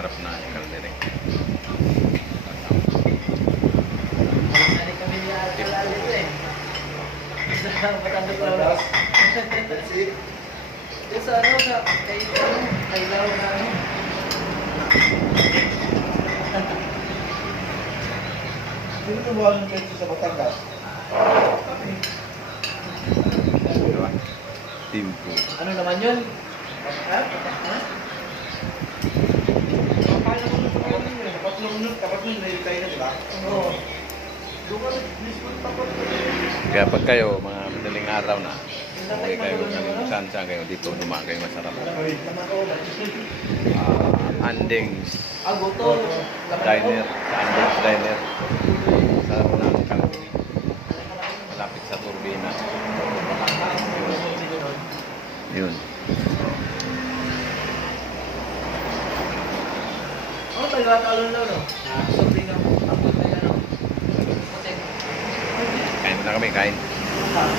harap na yung kaldereng. Nari kami niya kalali ko eh. Sa Batangas Laura. That's it. Yung sa ano, kay Lau na ano. Sino gumawa ng pwesto sa Batangas? Diba? Timpo. Ano naman yun? Ha? Ha? Paano mo nung pagkakas mo? Tapat mo yun, nahilitay na, di ba? Oo. Doon ka, mismo tapat mo. Kaya pag kayo, mga madaling araw na, okay kayo kung saan kayo dito, dumaan kayo masarap. Andings Agoto. Diner, Andings Diner. Sarap ng kaldereng. Malapit sa turbina. Yun. Ano tayo talon daw no? Sobrang ako. Ako tayo ano. Kain muna kami, kain.